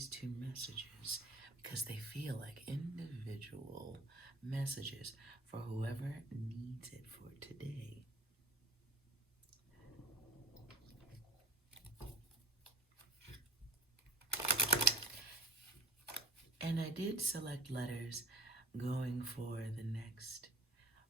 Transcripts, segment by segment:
these two messages because they feel like individual messages for whoever needs it for today. And I did select letters going for the next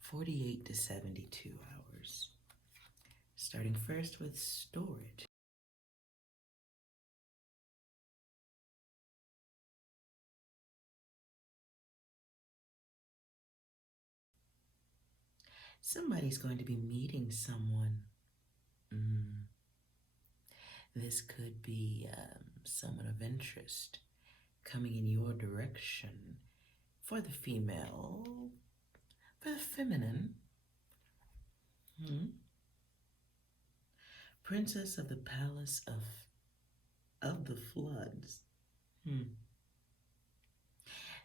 48 to 72 hours. Starting first with storage. Somebody's going to be meeting someone. This could be someone of interest coming in your direction. For the female, for the feminine, Princess of the Palace of the Floods.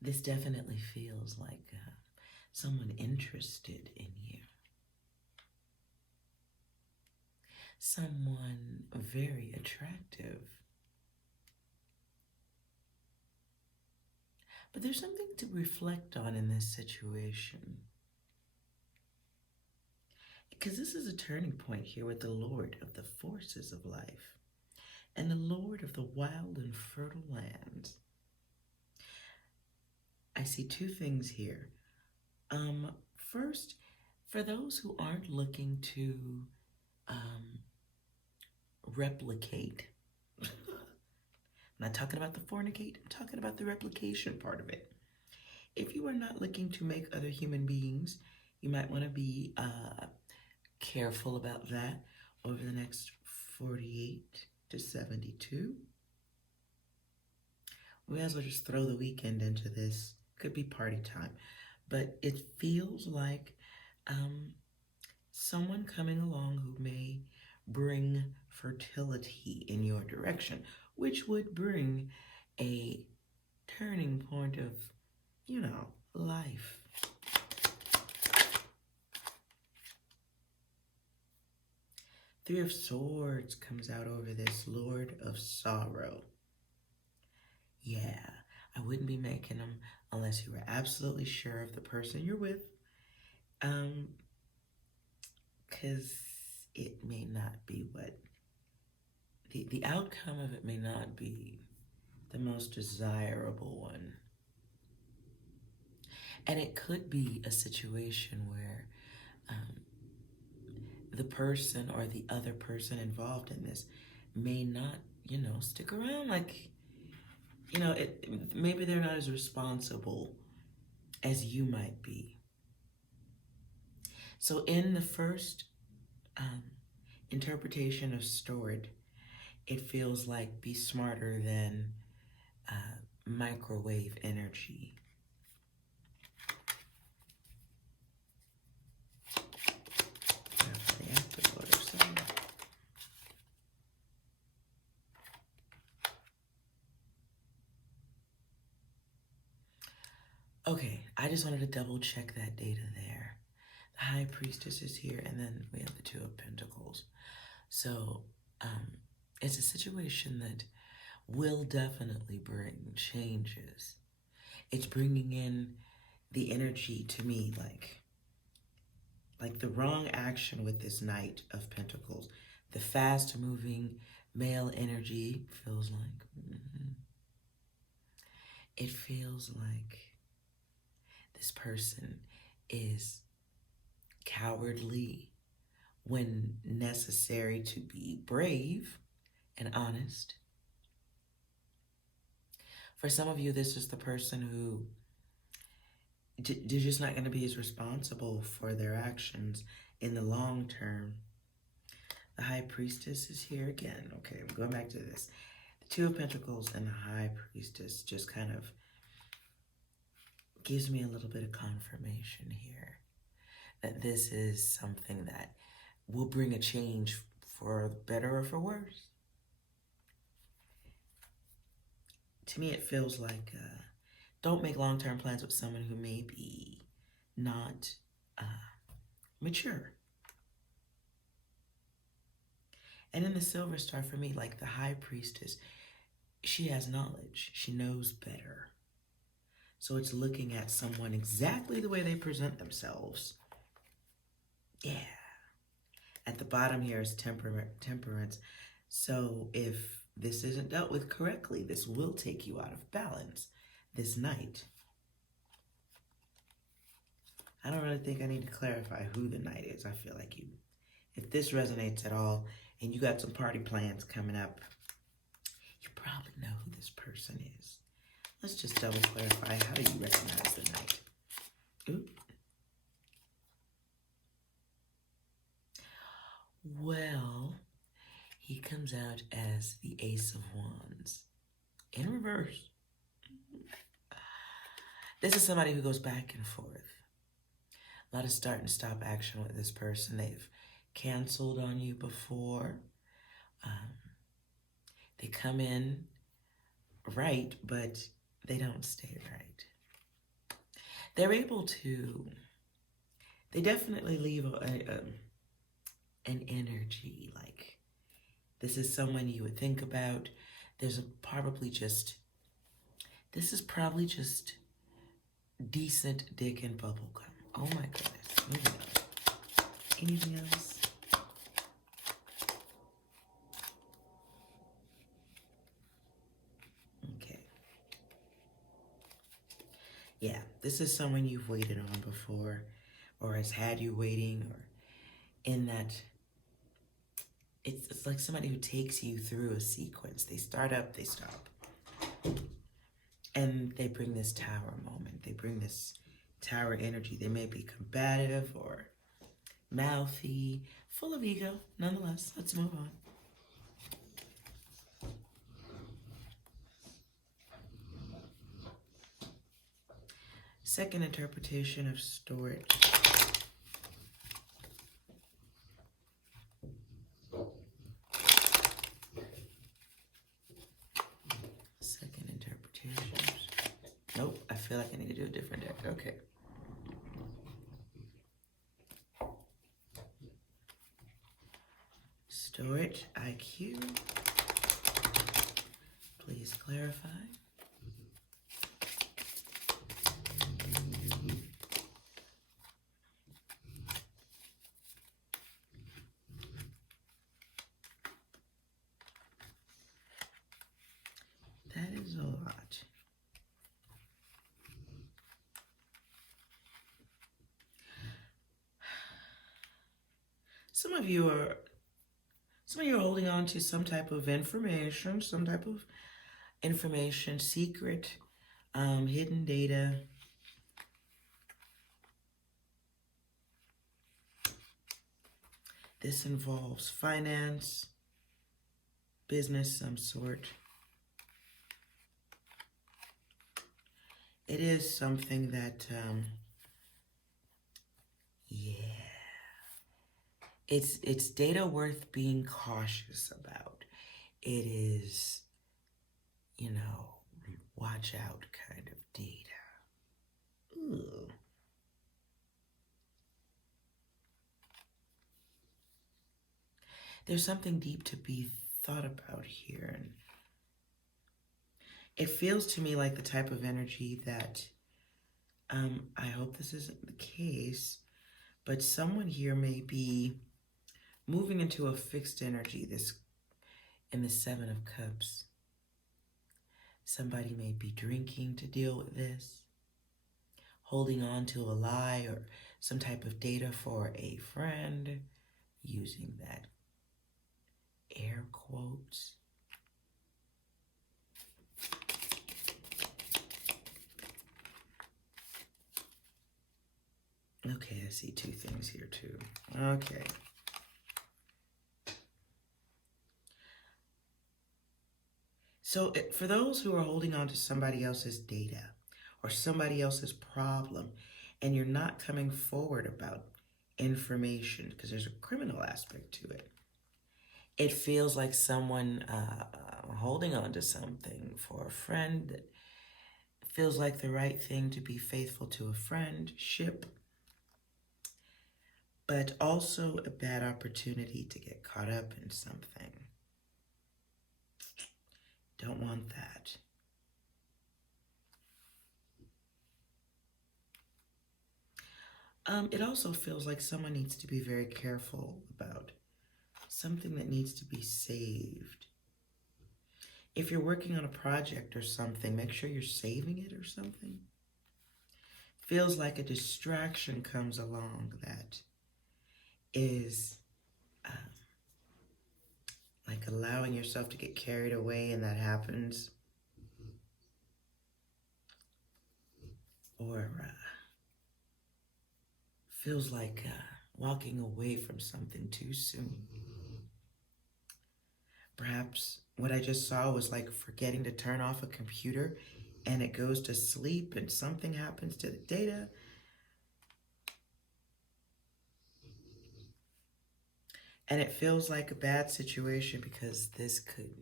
This definitely feels like someone interested in you. Someone very attractive. But there's something to reflect on in this situation. Because this is a turning point here with the Lord of the forces of life and the Lord of the wild and fertile lands. I see two things here. First, for those who aren't looking to replicate, I'm not talking about the fornicate, I'm talking about the replication part of it. If you are not looking to make other human beings, you might want to be careful about that over the next 48 to 72. We might as well just throw the weekend into this. Could be party time. But it feels like someone coming along who may bring fertility in your direction, which would bring a turning point of, life. Three of Swords comes out over this Lord of Sorrow. Yeah, I wouldn't be making them unless you were absolutely sure of the person you're with. Because it may not be what, the outcome of it may not be the most desirable one. And it could be a situation where the person or the other person involved in this may not, stick around. Like, maybe they're not as responsible as you might be. So in the first interpretation of stored, it feels like be smarter than microwave energy. Okay, I just wanted to double check that data there. The High Priestess is here, and then we have the Two of Pentacles. So it's a situation that will definitely bring changes. It's bringing in the energy to me, like the wrong action with this Knight of Pentacles. The fast-moving male energy feels like, it feels like this person is cowardly when necessary to be brave and honest. For some of you, this is the person who they're just not going to be as responsible for their actions in the long term. The High Priestess is here again. Okay, I'm going back to this. The Two of Pentacles and the High Priestess just kind of gives me a little bit of confirmation here that this is something that will bring a change for better or for worse. To me, it feels like don't make long-term plans with someone who may be not mature. And in the Silver Star, for me, like the High Priestess, she has knowledge. She knows better. So it's looking at someone exactly the way they present themselves. Yeah. At the bottom here is temperance. So if this isn't dealt with correctly, this will take you out of balance this night. I don't really think I need to clarify who the knight is. I feel like if this resonates at all and you got some party plans coming up, you probably know who this person is. Let's just double clarify. How do you recognize the knight? Ooh. Well, he comes out as the Ace of Wands in reverse. This is somebody who goes back and forth. A lot of start and stop action with this person. They've canceled on you before. They come in right, but they don't stay right. They're able to, they definitely leave an energy, like this is someone you would think about. This is probably just decent dick and bubble gum. Oh my goodness. Moving on. Anything else? Okay. Yeah, this is someone you've waited on before, or has had you waiting, or in that it's like somebody who takes you through a sequence. They start up, they stop. And they bring this tower moment. They bring this tower energy. They may be combative or mouthy, full of ego. Nonetheless, let's move on. Second interpretation of storage. Second interpretation. Nope, I feel like I need to do a different deck. Okay. Storage IQ. Please clarify. That is a lot. Some of you are holding on to some type of information, secret, hidden data. This involves finance, business, some sort. It is something that, yeah. It's data worth being cautious about. It is, watch out kind of data. Ooh. There's something deep to be thought about here. And it feels to me like the type of energy that, I hope this isn't the case, but someone here may be moving into a fixed energy in the Seven of Cups. Somebody may be drinking to deal with this, holding on to a lie or some type of data for a friend, using that air quotes. Okay, I see two things here too. Okay. So for those who are holding on to somebody else's data or somebody else's problem, and you're not coming forward about information because there's a criminal aspect to it, it feels like someone holding on to something for a friend that feels like the right thing to be faithful to a friendship, but also a bad opportunity to get caught up in something. Don't want that. It also feels like someone needs to be very careful about something that needs to be saved. If you're working on a project or something, make sure you're saving it or something. Feels like a distraction comes along that is like allowing yourself to get carried away, and that happens. Or feels like walking away from something too soon. Perhaps what I just saw was like forgetting to turn off a computer and it goes to sleep and something happens to the data. And it feels like a bad situation because this could,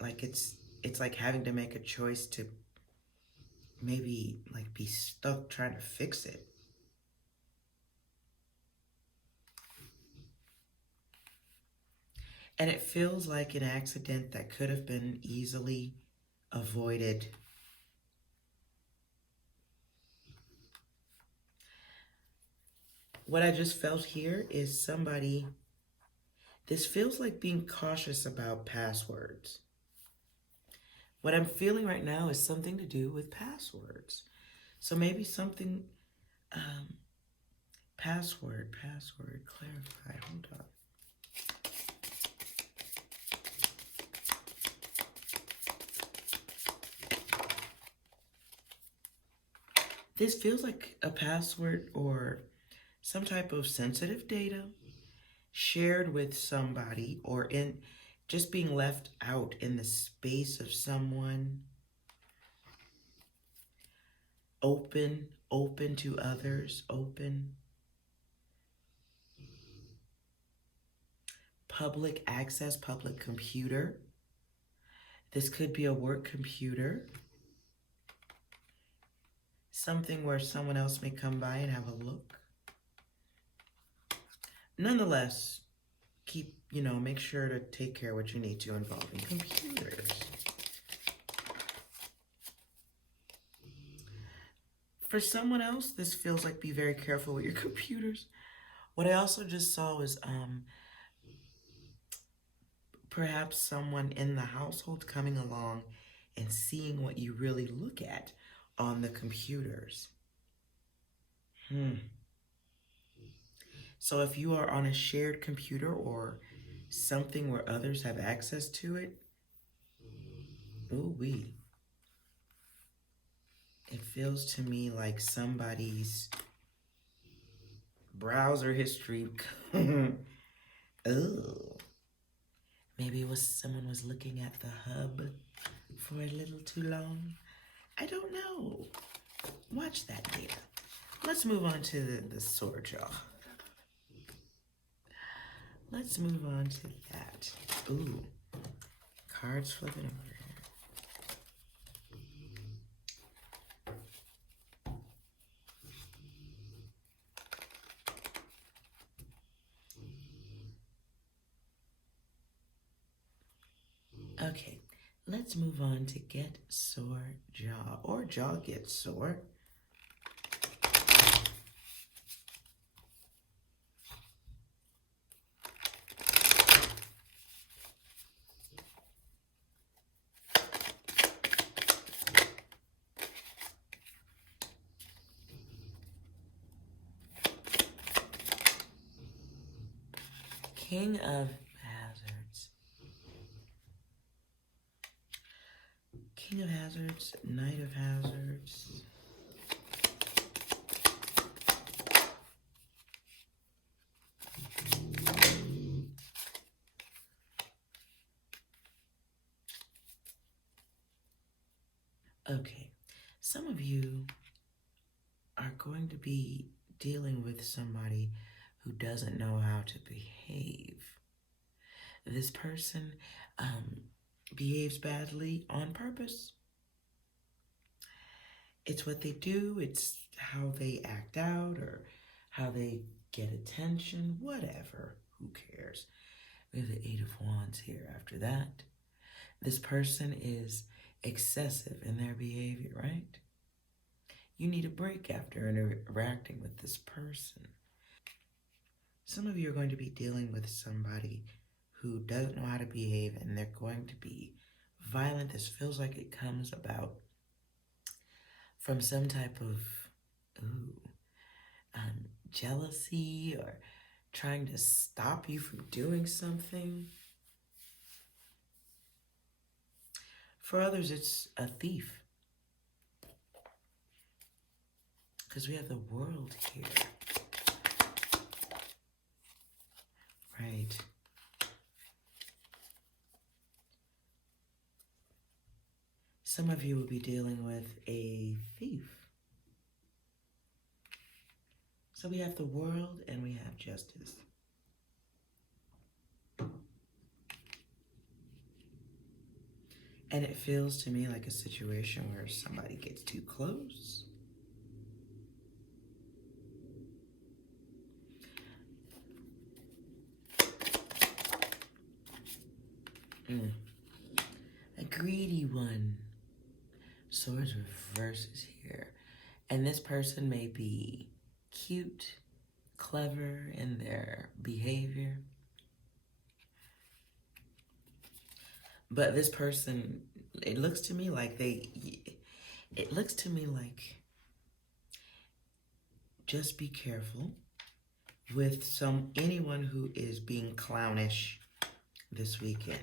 like it's like having to make a choice to maybe like be stuck trying to fix it. And it feels like an accident that could have been easily avoided. What I just felt here is somebody, this feels like being cautious about passwords. What I'm feeling right now is something to do with passwords. So maybe something, password, clarify, hold on. This feels like a password or some type of sensitive data shared with somebody or in just being left out in the space of someone. Open to others, open. Public access, public computer. This could be a work computer. Something where someone else may come by and have a look. Nonetheless, make sure to take care of what you need to involving computers. For someone else, this feels like be very careful with your computers. What I also just saw was perhaps someone in the household coming along and seeing what you really look at on the computers. So if you are on a shared computer or something where others have access to it, ooh-wee. It feels to me like somebody's browser history. Oh, maybe it was someone was looking at the hub for a little too long. I don't know. Watch that data. Let's move on to the sword jaw. Let's move on to that. Ooh, cards flipping over here. Okay, let's move on to get sore jaw or jaw gets sore. King of Hazards. King of Hazards, Knight of Hazards. Okay, some of you are going to be dealing with somebody who doesn't know how to behave. This person behaves badly on purpose. It's what they do, it's how they act out or how they get attention, whatever, who cares? We have the Eight of Wands here after that. This person is excessive in their behavior, right? You need a break after interacting with this person. Some of you are going to be dealing with somebody who doesn't know how to behave, and they're going to be violent. This feels like it comes about from some type of jealousy or trying to stop you from doing something. For others, it's a thief, because we have the world here. Right. Some of you will be dealing with a thief. So we have the world and we have justice. And it feels to me like a situation where somebody gets too close. A greedy one. Swords reverses here. And this person may be cute, clever in their behavior. But this person, it looks to me like just be careful with anyone who is being clownish this weekend.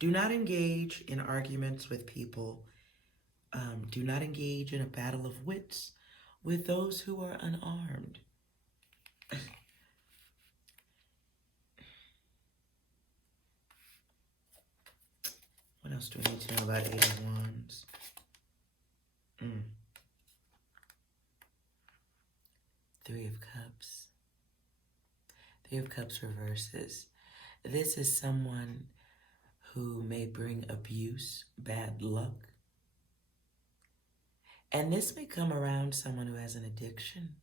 Do not engage in arguments with people. Do not engage in a battle of wits with those who are unarmed. What else do we need to know about Eight of Wands? Three of Cups. Three of Cups reverses. This is someone who may bring abuse, bad luck. And this may come around someone who has an addiction.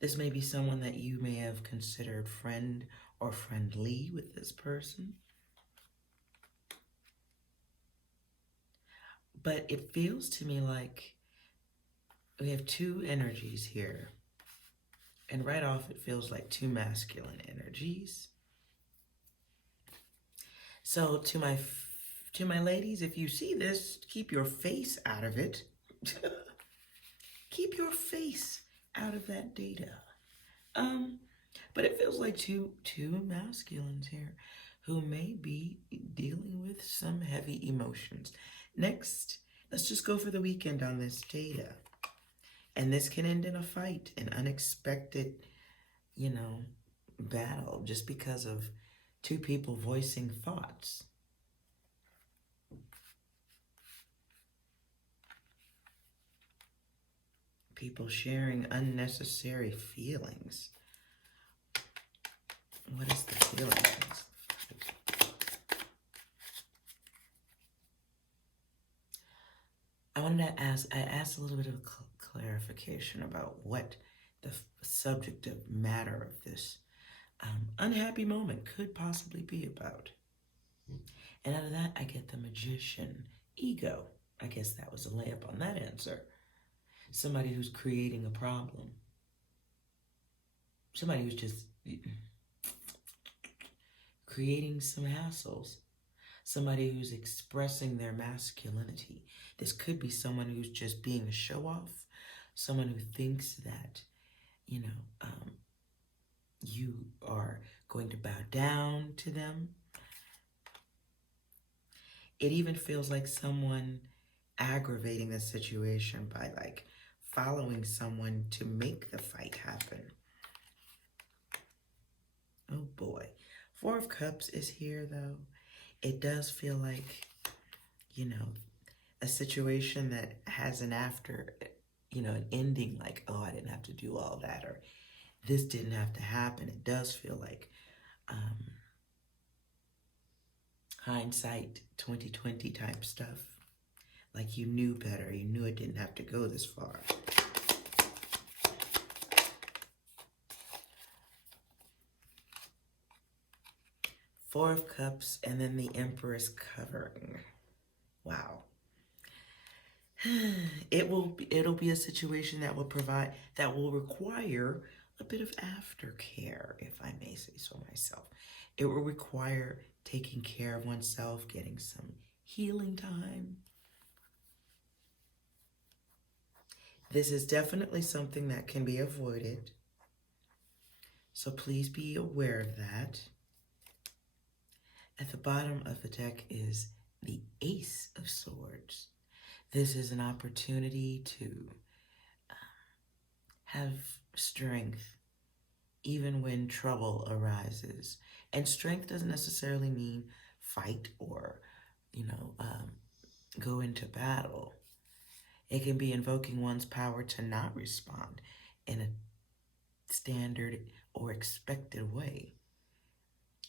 This may be someone that you may have considered friend or friendly with this person. But it feels to me like we have two energies here. And right off, it feels like two masculine energies. So to my ladies, if you see this, keep your face out of it. Keep your face out of that data. But it feels like two masculines here who may be dealing with some heavy emotions. Next, let's just go for the weekend on this data. And this can end in a fight, an unexpected, battle just because of two people voicing thoughts. People sharing unnecessary feelings. What is the feeling? I asked a little bit of clarification about what the subject of matter of this unhappy moment could possibly be about. And out of that, I get the Magician, ego. I guess that was a layup on that answer. Somebody who's creating a problem. Somebody who's just creating some hassles. Somebody who's expressing their masculinity. This could be someone who's just being a show-off. Someone who thinks that, you are going to bow down to them. It even feels like someone aggravating the situation by following someone to make the fight happen. Oh boy. Four of Cups is here though. It does feel like, a situation that has an an ending like, oh, I didn't have to do all that, or this didn't have to happen. It does feel like hindsight 2020 type stuff. Like you knew better. You knew it didn't have to go this far. Four of Cups, and then the Empress covering. Wow. It'll be a situation that will require a bit of aftercare, if I may say so myself. It will require taking care of oneself, getting some healing time. This is definitely something that can be avoided, so please be aware of that. At the bottom of the deck is the Ace of Swords. This is an opportunity to have strength even when trouble arises. And strength doesn't necessarily mean fight or, go into battle. It can be invoking one's power to not respond in a standard or expected way.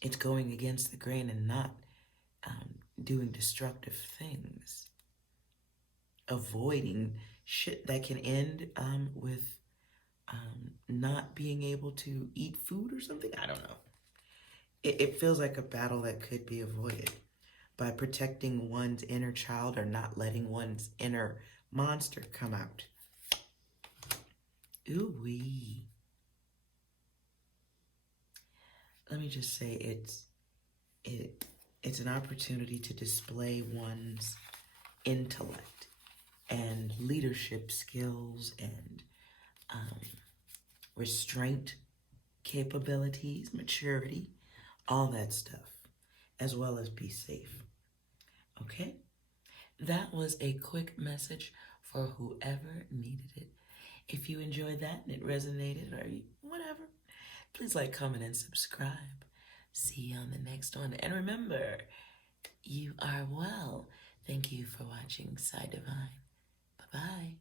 It's going against the grain and not doing destructive things. Avoiding shit that can end with not being able to eat food or something. I don't know. It feels like a battle that could be avoided by protecting one's inner child or not letting one's inner monster come out. Ooh-wee. Let me just say it's an opportunity to display one's intellect and leadership skills and restraint capabilities, maturity, all that stuff, as well as be safe. Okay? That was a quick message for whoever needed it. If you enjoyed that and it resonated or whatever, please like, comment, and subscribe. See you on the next one. And remember, you are well. Thank you for watching Psi Divine. Bye-bye.